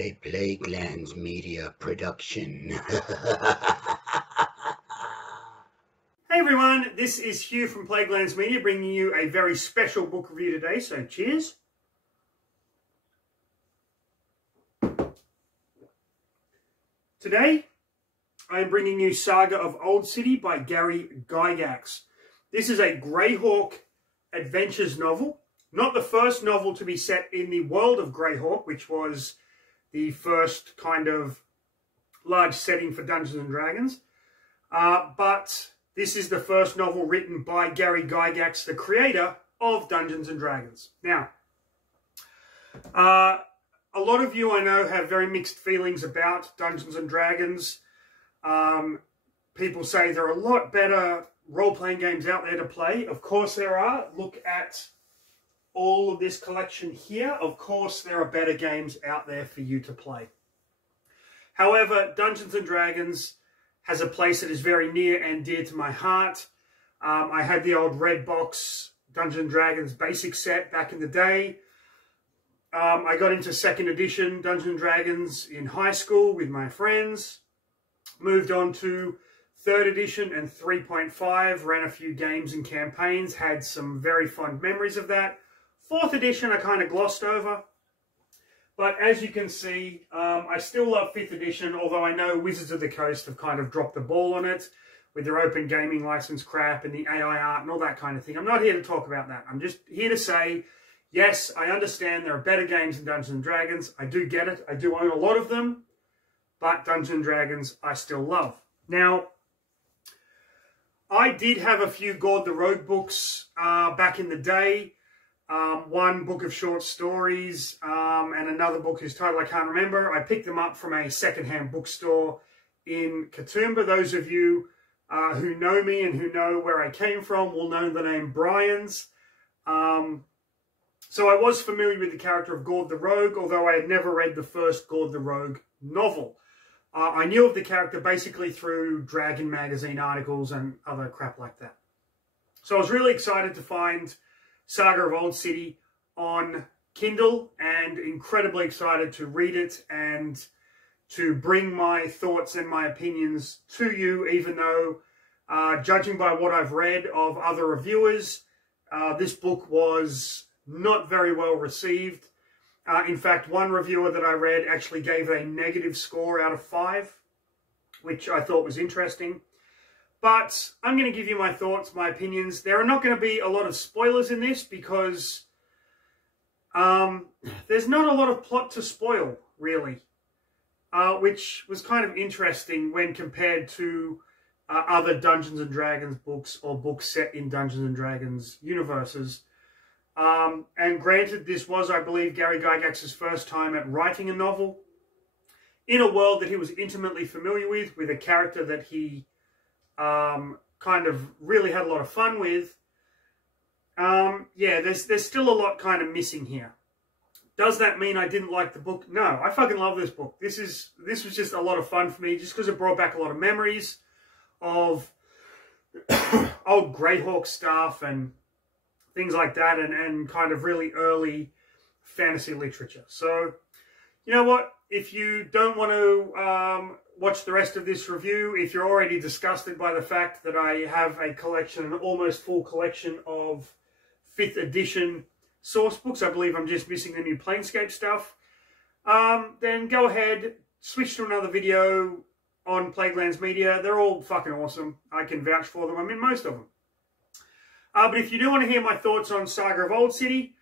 A Plaguelands Media production. Hey everyone, this is Hugh from Plaguelands Media bringing you a very special book review today, so cheers. Today, I am bringing you Saga of Old City by Gary Gygax. This is a Greyhawk adventures novel, not the first novel to be set in the world of Greyhawk, which was the first kind of large setting for Dungeons & Dragons, but this is the first novel written by Gary Gygax, the creator of Dungeons & Dragons. Now, a lot of you I know have very mixed feelings about Dungeons & Dragons. People say there are a lot better role-playing games out there to play. Of course there are. Look at all of this collection here. Of course there are better games out there for you to play. However, Dungeons & Dragons has a place that is very near and dear to my heart. I had the old red box Dungeons & Dragons basic set back in the day. I got into 2nd edition Dungeons & Dragons in high school with my friends. Moved on to 3rd edition and 3.5. Ran a few games and campaigns. Had some very fond memories of that. 4th edition I kind of glossed over. But as you can see, I still love 5th edition, although I know Wizards of the Coast have kind of dropped the ball on it with their open gaming license crap and the AI art and all that kind of thing. I'm not here to talk about that. I'm just here to say, yes, I understand there are better games than Dungeons & Dragons. I do get it. I do own a lot of them. But Dungeons & Dragons I still love. Now, I did have a few Gord the Rogue books back in the day. One book of short stories and another book whose title I can't remember. I picked them up from a secondhand bookstore in Katoomba. Those of you who know me and who know where I came from will know the name Brian's. So I was familiar with the character of Gord the Rogue, although I had never read the first Gord the Rogue novel. I knew of the character basically through Dragon magazine articles and other crap like that. So I was really excited to find Saga of Old City on Kindle and incredibly excited to read it and to bring my thoughts and my opinions to you, even though, judging by what I've read of other reviewers, this book was not very well received. In fact, one reviewer that I read actually gave a negative score out of 5, which I thought was interesting. But I'm going to give you my thoughts, my opinions. There are not going to be a lot of spoilers in this because there's not a lot of plot to spoil, really. Which was kind of interesting when compared to other Dungeons & Dragons books or books set in Dungeons & Dragons universes. And granted, this was, I believe, Gary Gygax's first time at writing a novel in a world that he was intimately familiar with a character that he kind of really had a lot of fun with. Yeah, there's still a lot kind of missing here. Does that mean I didn't like the book? No, I fucking love this book. This was just a lot of fun for me, just because it brought back a lot of memories of old Greyhawk stuff and things like that, and kind of really early fantasy literature. So, you know what? If you don't want to watch the rest of this review, if you're already disgusted by the fact that I have a collection, an almost full collection of 5th edition source books, I believe I'm just missing the new Planescape stuff, then go ahead, switch to another video on Plaguelands Media. They're all fucking awesome. I can vouch for them. I'm in most of them. But if you do want to hear my thoughts on Saga of Old City,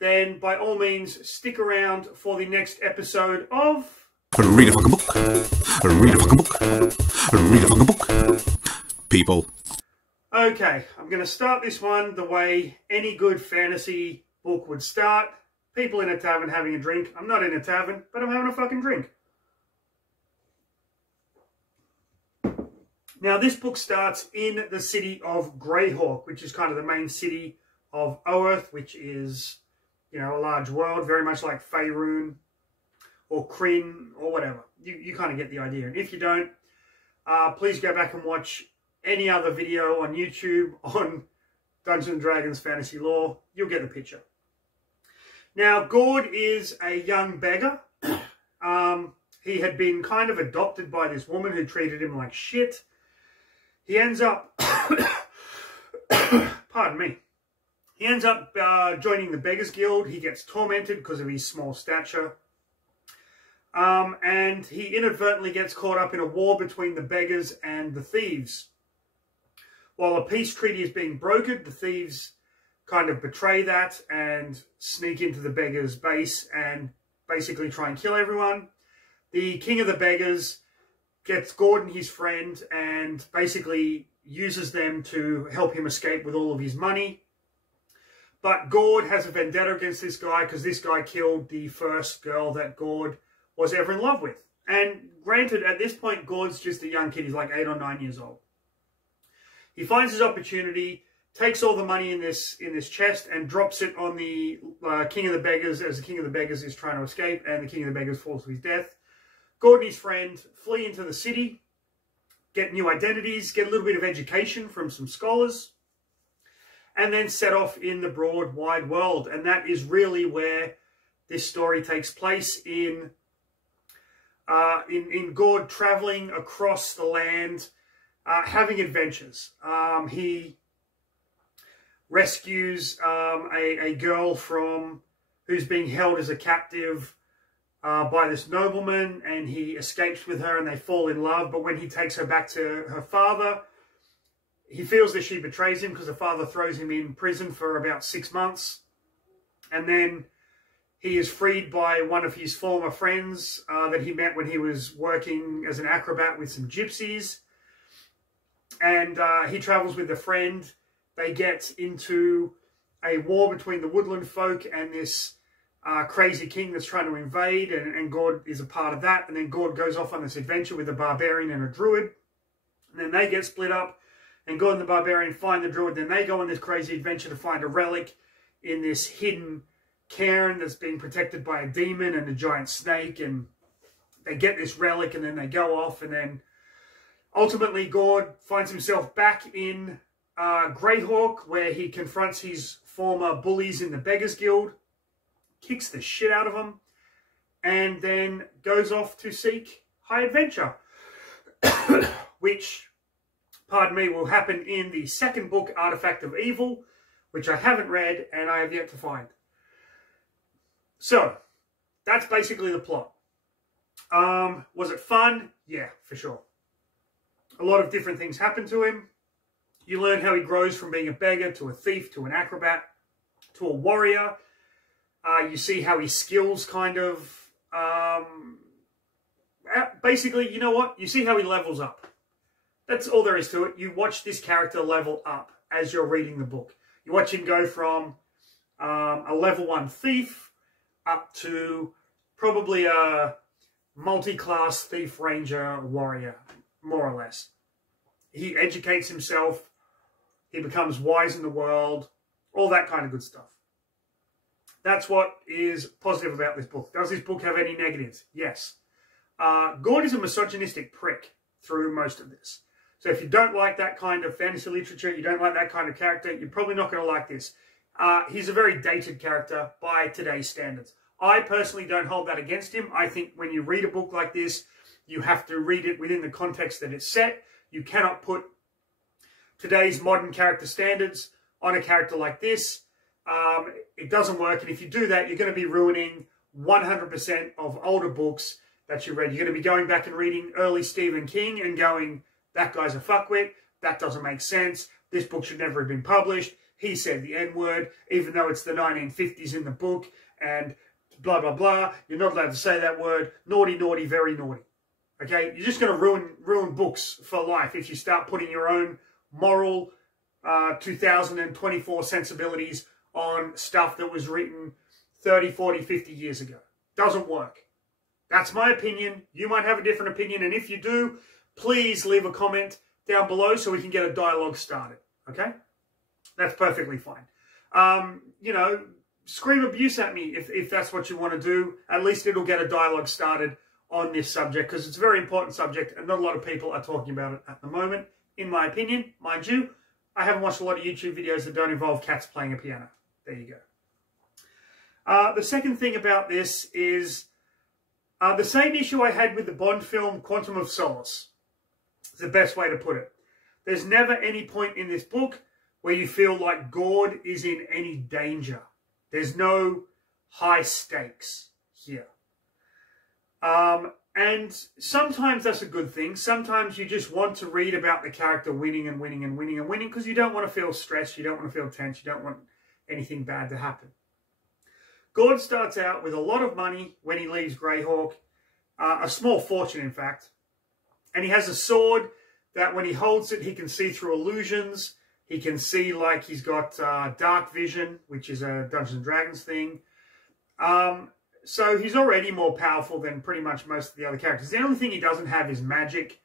then by all means stick around for the next episode of... Read a fucking book. Read a fucking book. Read a fucking book. People. Okay, I'm going to start this one the way any good fantasy book would start. People in a tavern having a drink. I'm not in a tavern, but I'm having a fucking drink. Now, this book starts in the city of Greyhawk, which is kind of the main city of Oerth, which is, you know, a large world, very much like Faerun or Kryn or whatever. You kind of get the idea. And if you don't, please go back and watch any other video on YouTube on Dungeons & Dragons fantasy lore. You'll get the picture. Now, Gord is a young beggar He had been kind of adopted by this woman who treated him like shit. He ends up, pardon me, he ends up joining the Beggars Guild. He gets tormented because of his small stature. And he inadvertently gets caught up in a war between the beggars and the thieves. While a peace treaty is being brokered, the thieves kind of betray that and sneak into the beggars' base and basically try and kill everyone. The king of the beggars gets Gord and his friend and basically uses them to help him escape with all of his money. But Gord has a vendetta against this guy because this guy killed the first girl that Gord was ever in love with. And granted, at this point, Gord's just a young kid. He's like 8 or 9 years old. He finds his opportunity, takes all the money in this chest and drops it on the king of the beggars as the king of the beggars is trying to escape and the king of the beggars falls to his death. Gord and his friend flee into the city, get new identities, get a little bit of education from some scholars, and then set off in the broad, wide world. And that is really where this story takes place, in Gord traveling across the land, having adventures. He rescues a girl who's being held as a captive by this nobleman, and he escapes with her and they fall in love. But when he takes her back to her father, he feels that she betrays him because the father throws him in prison for about 6 months. And then he is freed by one of his former friends that he met when he was working as an acrobat with some gypsies. And he travels with a friend. They get into a war between the woodland folk and this crazy king that's trying to invade, and Gord is a part of that. And then Gord goes off on this adventure with a barbarian and a druid. And then they get split up, and Gord and the barbarian find the druid. Then they go on this crazy adventure to find a relic in this hidden cairn that's being protected by a demon and a giant snake. And they get this relic, and then they go off, and then ultimately Gord finds himself back in Greyhawk, where he confronts his former bullies in the Beggars Guild, kicks the shit out of them, and then goes off to seek high adventure, which, pardon me, will happen in the second book, Artifact of Evil, which I haven't read and I have yet to find. So, that's basically the plot. Was it fun? Yeah, for sure. A lot of different things happen to him. You learn how he grows from being a beggar to a thief to an acrobat to a warrior. You see how his skills kind of... basically, you know what? You see how he levels up. That's all there is to it. You watch this character level up as you're reading the book. You watch him go from a level 1 thief up to probably a multi-class thief, ranger, warrior, more or less. He educates himself. He becomes wise in the world. All that kind of good stuff. That's what is positive about this book. Does this book have any negatives? Yes. Gord is a misogynistic prick through most of this. So if you don't like that kind of fantasy literature, you don't like that kind of character, you're probably not going to like this. He's a very dated character by today's standards. I personally don't hold that against him. I think when you read a book like this, you have to read it within the context that it's set. You cannot put today's modern character standards on a character like this. It doesn't work. And if you do that, you're going to be ruining 100% of older books that you read. You're going to be going back and reading early Stephen King and going, that guy's a fuckwit. That doesn't make sense. This book should never have been published. He said the N-word, even though it's the 1950s in the book, and blah, blah, blah. You're not allowed to say that word. Naughty, naughty, very naughty. Okay? You're just going to ruin books for life if you start putting your own moral 2024 sensibilities on stuff that was written 30, 40, 50 years ago. Doesn't work. That's my opinion. You might have a different opinion, and if you do, please leave a comment down below so we can get a dialogue started. Okay? That's perfectly fine. You know, scream abuse at me if that's what you want to do. At least it'll get a dialogue started on this subject, because it's a very important subject and not a lot of people are talking about it at the moment, in my opinion. Mind you, I haven't watched a lot of YouTube videos that don't involve cats playing a piano. There you go. The second thing about this is The same issue I had with the Bond film Quantum of Solace. It's the best way to put it. There's never any point in this book where you feel like Gord is in any danger. There's no high stakes here. And sometimes that's a good thing. Sometimes you just want to read about the character winning and winning and winning and winning because you don't want to feel stressed, you don't want to feel tense, you don't want anything bad to happen. Gord starts out with a lot of money when he leaves Greyhawk, a small fortune in fact, and he has a sword that when he holds it he can see through illusions, he can see like he's got dark vision, which is a Dungeons & Dragons thing. So he's already more powerful than pretty much most of the other characters. The only thing he doesn't have is magic.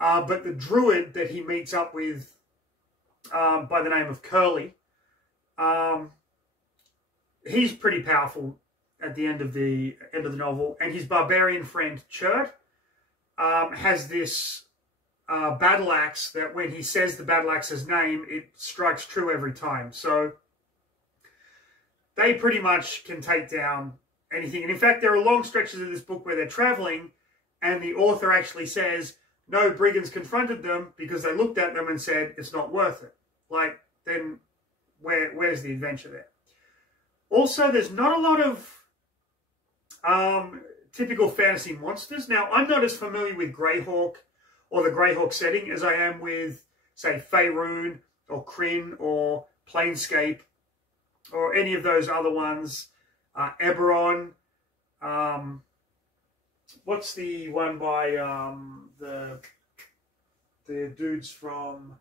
But the druid that he meets up with by the name of Curly, he's pretty powerful at the end of the novel. And his barbarian friend Chert has this battle axe that when he says the battle axe's name, it strikes true every time. So they pretty much can take down anything. And in fact, there are long stretches of this book where they're traveling and the author actually says, no, brigands confronted them because they looked at them and said, it's not worth it. Like, then where's the adventure there? Also, there's not a lot of typical fantasy monsters. Now, I'm not as familiar with Greyhawk or the Greyhawk setting as I am with, say, Faerun or Kryn or Planescape or any of those other ones. Eberron. What's the one by the dudes from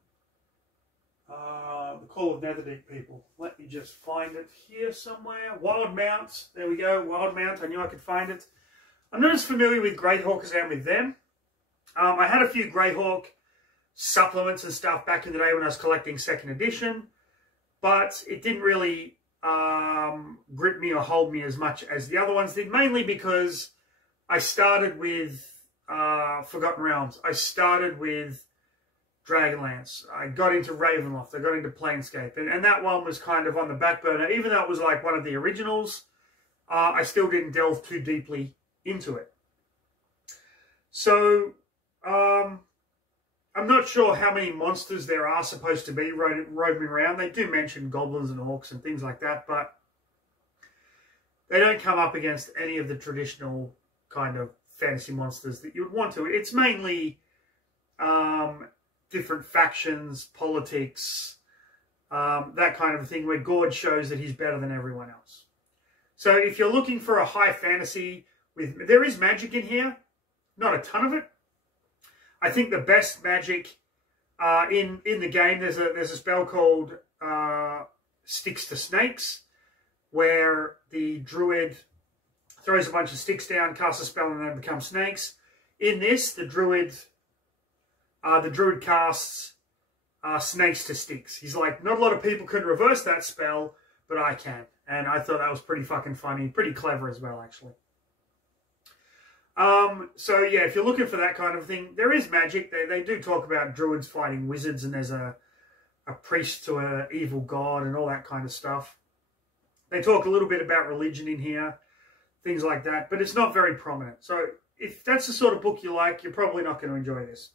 the Call of Netherdeep people? Let me just find it here somewhere. Wildmount. There we go. Wildmount. I knew I could find it. I'm not as familiar with Greyhawk as I am with them. I had a few Greyhawk supplements and stuff back in the day when I was collecting second edition, but it didn't really grip me or hold me as much as the other ones did, mainly because I started with Forgotten Realms. I started with Dragonlance. I got into Ravenloft. I got into Planescape. And that one was kind of on the back burner. Even though it was like one of the originals, I still didn't delve too deeply into it. So, I'm not sure how many monsters there are supposed to be roaming around. They do mention goblins and orcs and things like that, but they don't come up against any of the traditional kind of fantasy monsters that you would want to. It's mainly different factions, politics, that kind of thing, where Gord shows that he's better than everyone else. So if you're looking for a high fantasy, there is magic in here, not a ton of it. I think the best magic in the game, there's a spell called Sticks to Snakes, where the druid throws a bunch of sticks down, casts a spell, and they become snakes. In this, the druid casts snakes to sticks. He's like, not a lot of people can reverse that spell, but I can. And I thought that was pretty fucking funny, pretty clever as well, actually. So yeah, if you're looking for that kind of thing, there is magic. They do talk about druids fighting wizards, and there's a priest to an evil god and all that kind of stuff. They talk a little bit about religion in here, things like that, but it's not very prominent. So if that's the sort of book you like, you're probably not going to enjoy this.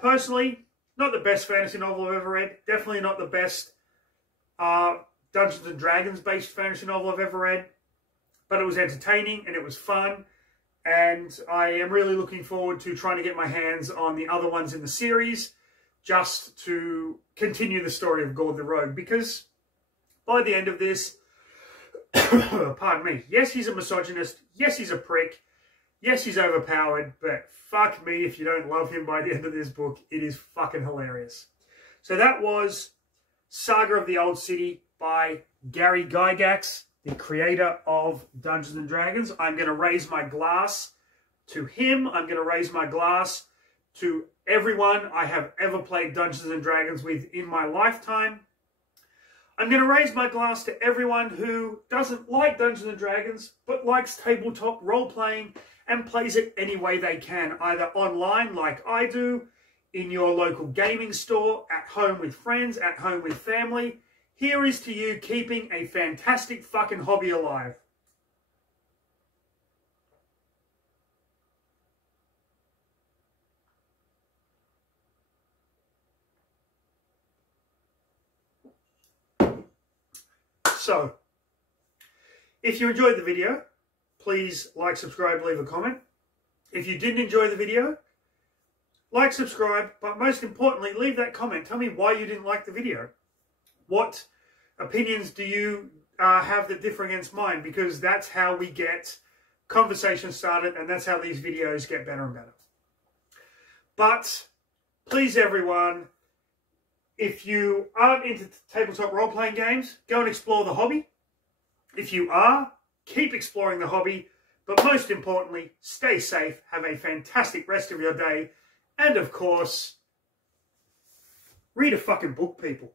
Personally, not the best fantasy novel I've ever read. Definitely not the best Dungeons and Dragons based fantasy novel I've ever read. But it was entertaining and it was fun. And I am really looking forward to trying to get my hands on the other ones in the series, just to continue the story of Gord the Rogue. Because by the end of this, pardon me, yes, he's a misogynist, yes, he's a prick, yes, he's overpowered, but fuck me if you don't love him by the end of this book. It is fucking hilarious. So that was Saga of the Old City by Gary Gygax, the creator of Dungeons and Dragons. I'm going to raise my glass to him. I'm going to raise my glass to everyone I have ever played Dungeons and Dragons with in my lifetime. I'm going to raise my glass to everyone who doesn't like Dungeons and Dragons, but likes tabletop role-playing and plays it any way they can, either online like I do, in your local gaming store, at home with friends, at home with family. Here is to you keeping a fantastic fucking hobby alive. So, if you enjoyed the video, please like, subscribe, leave a comment. If you didn't enjoy the video, like, subscribe, but most importantly, leave that comment. Tell me why you didn't like the video. What opinions do you have that differ against mine? Because that's how we get conversations started, and that's how these videos get better and better. But please, everyone, if you aren't into tabletop role-playing games, go and explore the hobby. If you are, keep exploring the hobby. But most importantly, stay safe, have a fantastic rest of your day, and of course, read a fucking book, people.